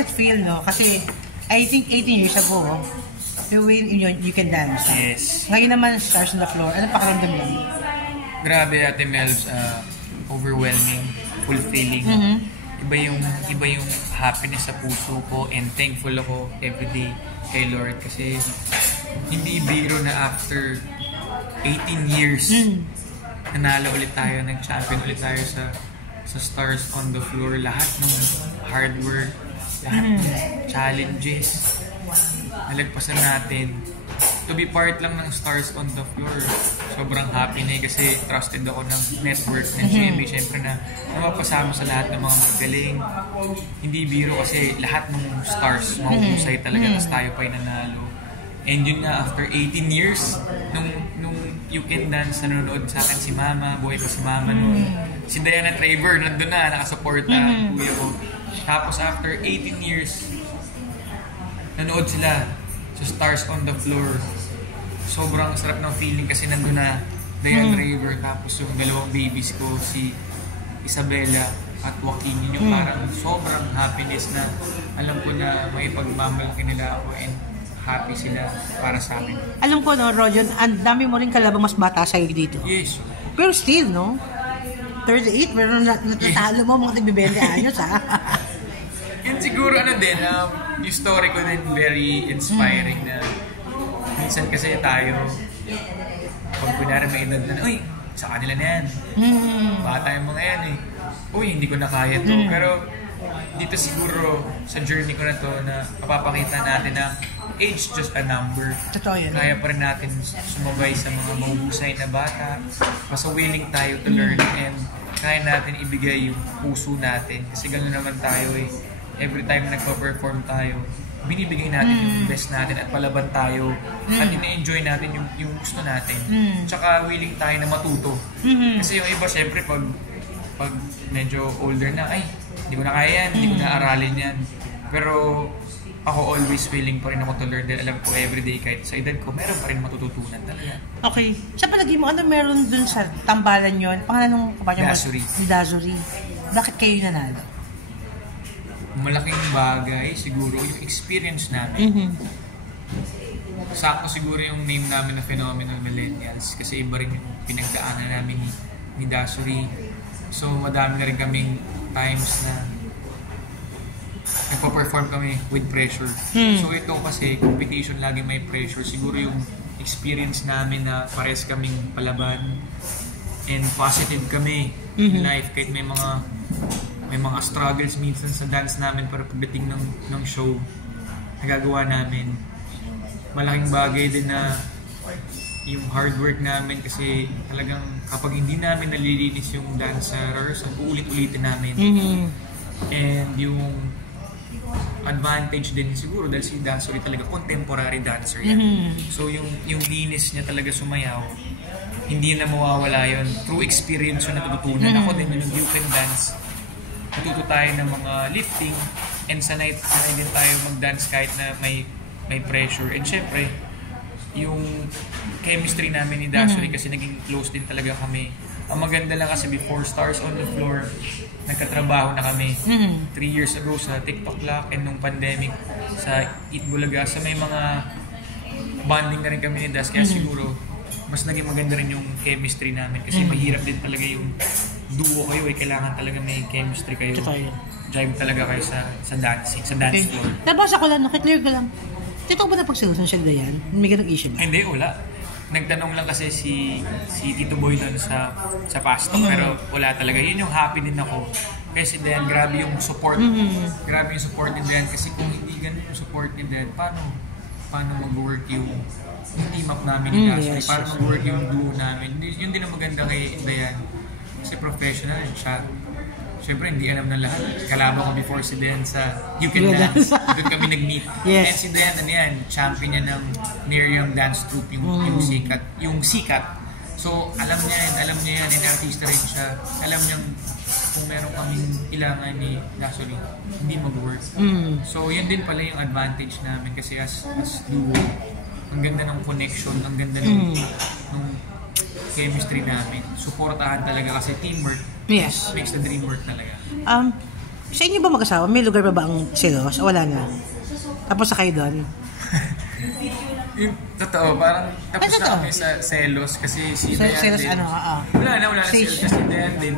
That feel, no? Kasi, I think 18 years ago, you can dance. Yes. Ngayon naman, Stars on the Floor. Ano pakiramdam lang? Grabe, Ate Mel's, overwhelming, fulfilling. Iba yung happiness sa puso ko, and thankful ako everyday kay Lord kasi hindi biro na after 18 years nanalo ulit tayo, nag-champion ulit tayo sa Stars on the Floor. Lahat ng hard work, lahat ng challenges nalagpasan natin to be part lang ng Stars on the Floor. Sobrang happy na kasi trusted ako ng network ng GMA, syempre na mapasama sa lahat ng mga magaling. Hindi biro kasi lahat ng stars mahusay talaga, tapos tayo pa yung nanalo. And yun nga, after 18 years, nung You Can Dance, nanonood sa akin si Mama, buhay pa si Mama noon. Si Diana Traver, nandun na, nakasupport na, kuya ko. Tapos after 18 years, nanood sila sa Stars on the Floor. Sobrang sarap ng feeling kasi nandun na Diana Traver, tapos yung dalawang babies ko, si Isabella at Joaquin. Yun yung parang sobrang happiness na alam ko na may pagmamalaki nila ako and happy sila para sa amin. Alam ko, no, Roger, ang dami mo rin kalabang mas bata sa'yo dito. Yes. Pero still, no? 38, pero natatalo mo mga 20 anyos, ha? And siguro din, yung story ko din very inspiring na minsan kasi tayo, pag kunwari may edad na, uy, sa kanila na yan. Bata yung mga yan eh. Uy, hindi ko na kaya to. Pero dito siguro sa journey ko na to na mapapakita natin na age just a number. Totoo yan. Kaya pa rin natin sumabay sa mga mahusay na bata. Basta willing tayo to learn and kaya natin ibigay yung puso natin. Kasi gano'n naman tayo eh. Every time na nagpa-perform tayo, binibigay natin yung best natin at palaban tayo at ina-enjoy natin yung gusto natin. Tsaka willing tayo na matuto. Kasi yung iba syempre pag medyo older na, ay, hindi ko na kaya yan, hindi ko na aralin yan. Pero ako always willing pa rin ako to learn dahil alam ko everyday kahit sa edad ko, meron pa rin matututunan talaga. Okay. Sa palagi mo, ano meron dun sa tambalan yon? Pangalan ng kapatid mo? Dasuri. Dasuri. Bakit kayo nanalo? Malaking bagay siguro yung experience namin. Sakto siguro yung name namin na Phenomenal Millennials kasi iba rin yung pinagdaanan namin ni Dasuri. So madami na rin kaming times na nagpa-perform kami with pressure. So ito kasi competition, lagi may pressure. Siguro yung experience namin na pares kaming palaban and positive kami in life kahit may mga struggles minsan sa dance namin para pagdating ng show nagagawa namin. Malaking bagay din na yung hard work namin kasi talagang kapag hindi namin nalilinis yung dance sa rehearsal, uulit-ulitin namin. And yung advantage din siguro dahil si dancer talaga contemporary dancer yan. So yung linis niya talaga sumayaw, hindi na mawawala yun. Through experience yun natututunan. Ako din yung You Can Dance, natuto tayo ng mga lifting and sanay din tayo mag-dance kahit na may pressure. And syempre, yung chemistry namin ni Dasuri kasi naging close din talaga kami. Ang maganda lang kasi before Stars on the Floor, nagkatrabaho na kami 3 years ago sa TikTok Lock and nung pandemic sa Eat Bulaga. So may mga bonding na rin kami ni Das kaya siguro mas naging maganda rin yung chemistry namin kasi mahirap din talaga yung duo kayo eh. Kailangan talaga may chemistry kayo. Drive talaga kayo sa dancing, sa dance floor. Nabasa ko lang, nakiclear ko lang. Tito ba na pagsilusan siya Dayan? May ganong issue ba? Hindi, wala. Nagtanong lang kasi si Tito Boy doon sa pastok pero wala talaga. Yun yung happy din ako. Kasi Dayan, grabe yung support. Grabe yung support ni Dayan kasi kung hindi ganun yung support ni Dayan, paano mag-work yung team up namin ni Dasuri? Paano mag-work yung duo namin? Yun din ang maganda kay Dayan. Kasi professional siya. Siyempre, hindi alam ng lahat. Kalaban ko before si Dayan sa You Can Dance. Doon kami nag-meet. And si Dayan, champion niya ng Miriam Dance Troupe, yung sikat. So, alam niya yan, and artista rin siya. Alam niya kung meron kaming ilangan ni Dasuri, hindi mag-work. So, yun din pala yung advantage namin kasi as duo, ang ganda ng connection, ang ganda ng chemistry namin. Suportahan talaga kasi teamwork makes the dream work talaga. Sa inyo ba mag-asawa? May lugar pa ba ang selos? O wala na? Tapos sa kayo doon? Yung totoo, parang tapos Ay, na totoo. kami sa selos kasi si Dayan Selos din. ano, Wala na Stage. selos kasi Dayan din.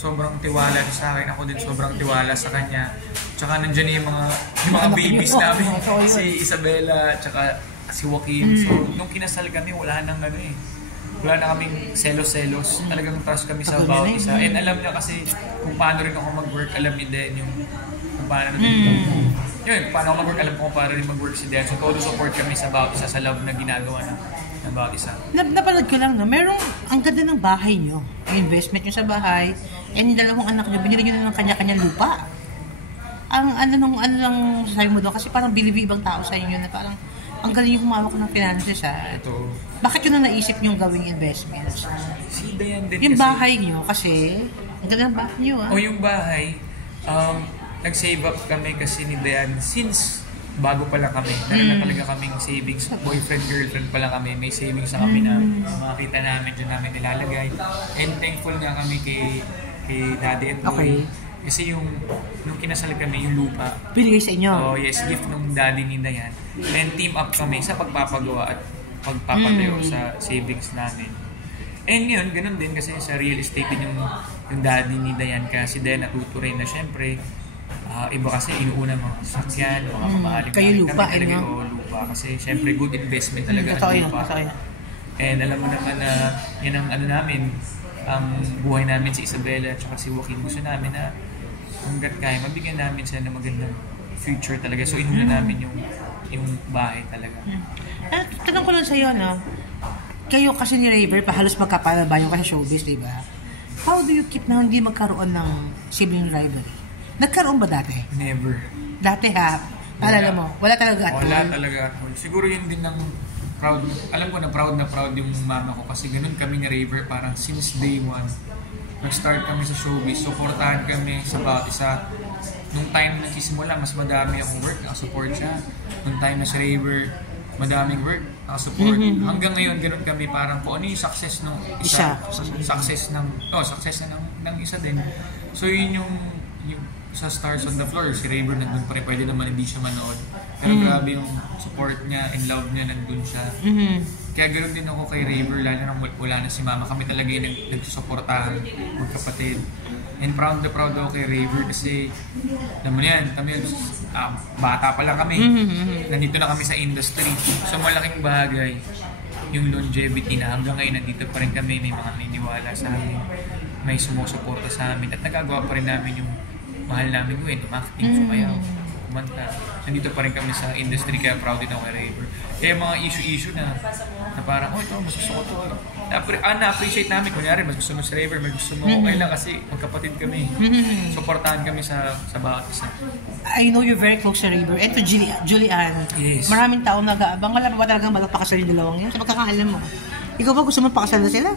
Sobrang tiwala niya sa akin. Ako din sobrang tiwala sa kanya. Tsaka nandiyan yung mga Anak babies niyo. namin. Oo, yun. Si Isabela, tsaka si Joaquin. So, nung kinasal kami, wala nang ano eh. Wala na kaming selos-selos. Talagang trust kami sa Ako bawat din eh. isa. And alam niya kasi kung paano rin ako mag-work. Alam ni Den yung kung paano din. Yun, kung paano ako mag-work. Alam ko kung paano rin mag-work si Den. So, todo support kami sa bawat isa sa love na ginagawa ng bawat isa. Napanood ko lang, no? Merong, ang ganda ng bahay nyo. Ang investment nyo sa bahay. And yung dalawang anak nyo, binili nyo na ng kanya-kanyang lupa. Ang ano lang sabi mo doon, kasi parang bilibi ibang tao sa inyo na parang ang galing yung humawak ng finances ha. Ito. Bakit yun na naisip nyo gawing investments? Si Dayan din Yung kasi. bahay nyo, kasi, ang ganda ng bahay nyo ha. O yung bahay, nag-save up kami kasi ni Dayan since bago pa lang kami. Meron na talaga kaming savings. Boyfriend, girlfriend pa lang kami. May savings na kami na makita namin, dyan namin nilalagay. And thankful nga kami kay Daddy and Boy. Okay. Kasi nung kinasal kami, yung lupa. Binigay sa inyo. Oh yes, gift nung daddy ni Dayan. And team up kami sa pagpapagawa at pagpapatayo sa savings namin. And yun, ganun din kasi sa real estate din yung daddy ni Dayan. Kasi Dayan natuto rin na syempre, iba kasi inuuna mga sasakyan, mga mamahaling. Kayo lupa, kami talaga, no? lupa. Kasi syempre good investment talaga Totoo ang yun, lupa. totoo yun. And alam mo naman na yan ang ano namin, ang buhay namin si Isabela at si Joaquin. Gusto namin na hanggat kaya, mabigyan namin sila ng magandang future talaga. So, inuna namin yung bahay talaga. Tanong ko lang sa'yo, no? Kayo kasi ni Raver, halos magkapalabayo kasi showbiz, di ba? How do you keep na hindi magkaroon ng sibling rivalry? Nagkaroon ba dati? Never. Dati ha? Alala mo? Wala talaga at Wala all? talaga at all. Siguro yun din ng proud. Alam ko na proud yung mama ko kasi ganun kami ni Raver parang since day one. Nag-start kami sa showbiz, supportahan kami sa bawat isa. Nung time na nagsisimula, mas madami akong work, nakasupport siya. Nung time na si Raver, madaming work, nakasupport. Hanggang ngayon, ganun kami, parang kung ano yung success ng isa. Success ng isa din. So yun yung sa Stars on the Floor, si Raver nandun pa rin, pwede naman hindi siya manood. Pero grabe yung support niya and love niya, nandun siya. Kaya ganoon din ako kay Raver, lalo na wala na si Mama. Kami talaga yung nagsusuportahan, magkapatid. And proud ako kay Raver kasi, alam mo yan, kami bata pa lang kami. Nandito na kami sa industry. So malaking bagay yung longevity na hanggang ngayon nandito pa rin kami, may mga niniwala sa amin, may sumusuporta sa amin at nagagawa pa rin namin yung mahal namin gawin, marketing, sumayaw, kumanta. Nandito pa rin kami sa industry kaya proud din ako kay Raver. Kaya mga issue na parang, ito, mas gusto ko ito. Na-appreciate namin, kunyari, mas gusto mo si Raver, mas gusto mo okay lang kasi magkapatid kami. Supportahan kami sa bawat isa. I know you're very close sa Raver. Ito, Julian. Yes. Maraming tao nag-aabang. Wala pa ba talagang malapakasal yung dalawang yan? Sa pagkakaalam mo. Ikaw ba gusto mo pakasal na sila?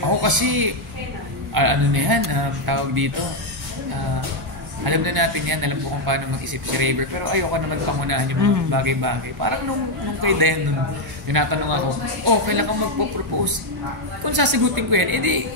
Ako kasi, ano na yan, tawag dito, alam na natin yan, alam ko kung paano mag-isip si Raver, pero ayoko naman pangunahan yung mga bagay-bagay. Parang nung kay Den, tinatanong ako, kailan ka magpo-propose? Kung sasagutin ko yan, hindi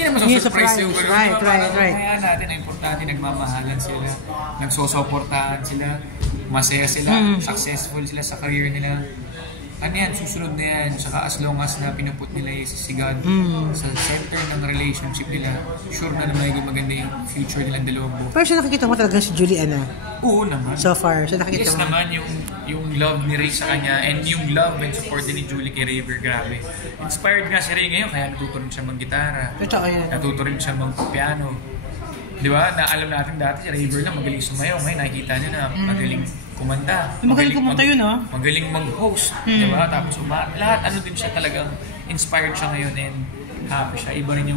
naman surprise yung gano'n. Right. Kaya natin, ang importante, nagmamahalan sila, nagsosoportahan sila, masaya sila, successful sila sa career nila. Ano yan, susunod na yan. Saka as long as na pinuput nila si God sa center ng relationship nila, sure na magiging maganda yung future nilang dalawang buhay. Pero siya nakikita mo talaga si Juliana. Oo naman. So far, siya nakikita Yes mo. naman, yung love ni Ray sa kanya and yung love and support din ni Julie kay Raver, grabe. Inspired nga si Ray ngayon, kaya natuto rin siya mag-gitara. Totoo yan. Natuto rin siya mag-piano. Di ba? Alam natin dati si Raver lang magaling sumayaw. Ngayon nakikita niyo na magaling kumanta. Magaling kumanta yun, ha? Magaling mag-host. Di ba? Tapos lahat ano din siya talagang inspired siya ngayon and happy siya. Iba rin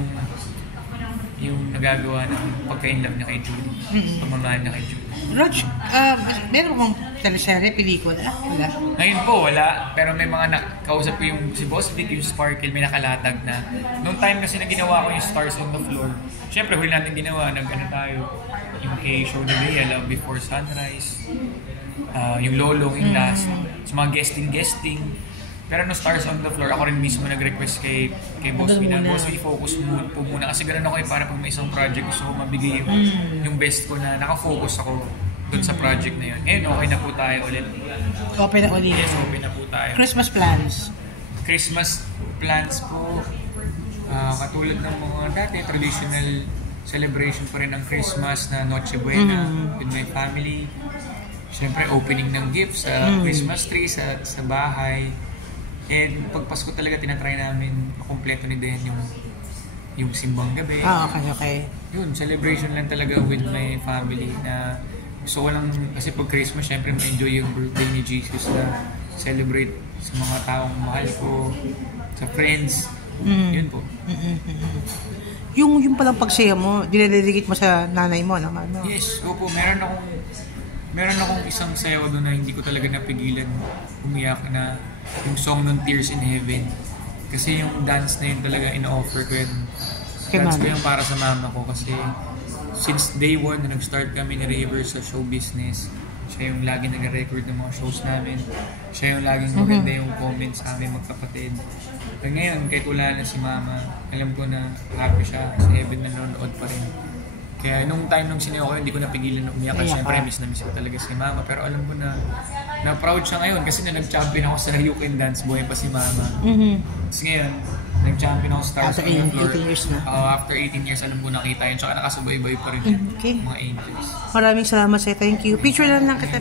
yung nagagawa ng pagka-inlove niya kay Julie. Pagmamahal niya kay Julie. Rog, meron kong teleserye, pelikula? Wala. Ngayon po, wala. Pero may mga nakausap ko yung si Boss Vic, yung Sparkle, may nakalatag na. Noong time kasi na ginawa ko yung Stars on the Floor, syempre huli natin ginawa, tayo. Yung kay show ni Lea, Love Before Sunrise, yung Lolong, yung Last. So mga guesting. Pero no Stars on the Floor, ako rin mismo nag-request kay Boss B na, Boss B, focus po muna. Kasi gano'n ako para pag may isang project, gusto ko mabigay yung best ko na nakafocus ako dun sa project na yun. Ngayon, okay na po tayo ulit. Open na ulit. Yes, open na po tayo. Christmas plans? Christmas plans po, katulad ng mga dati, traditional celebration pa rin ng Christmas na Noche Buena with my family. Siyempre, opening ng gifts sa Christmas tree, sa bahay. And pag Pasko talaga tinatry namin makompleto ni Den yung simbang gabi. Okay. Yun, celebration lang talaga with my family na gusto ko lang, kasi pag Christmas syempre ma-enjoy yung birthday ni Jesus na celebrate sa mga taong mahal ko, sa friends. Yun po. Yung palang pagsaya mo, dinededicate mo sa nanay mo, naman, no? Yes, opo. Meron akong isang sayaw doon na hindi ko talaga napigilan umiyak na yung song ng Tears in Heaven. Kasi yung dance na yun talaga in-offer ko yun. Dance ko yun para sa mama ko kasi since day one na nag-start kami ni Raver sa show business, siya yung lagi nag-record ng mga shows namin. Siya yung laging maganda yung comments sa amin magkapatid. At ngayon, kahit wala na si mama, alam ko na happy siya sa heaven na nanonood pa rin. Kaya nung time nung sinayaw ko yun, hindi ko napigilan na umiyak. Siyempre, miss na miss ko talaga si mama. Pero alam ko na proud siya ngayon kasi na nag-champion ako sa Ryukin Dance, buhay pa si mama. Tapos ngayon, nag-champion ako sa Stars on the Floor. After 18 years na. After 18 years, alam ko nakita yun. Tsaka nakasabay-bay pa rin mga angels. Maraming salamat sa'yo. Thank you. Picture lang kita,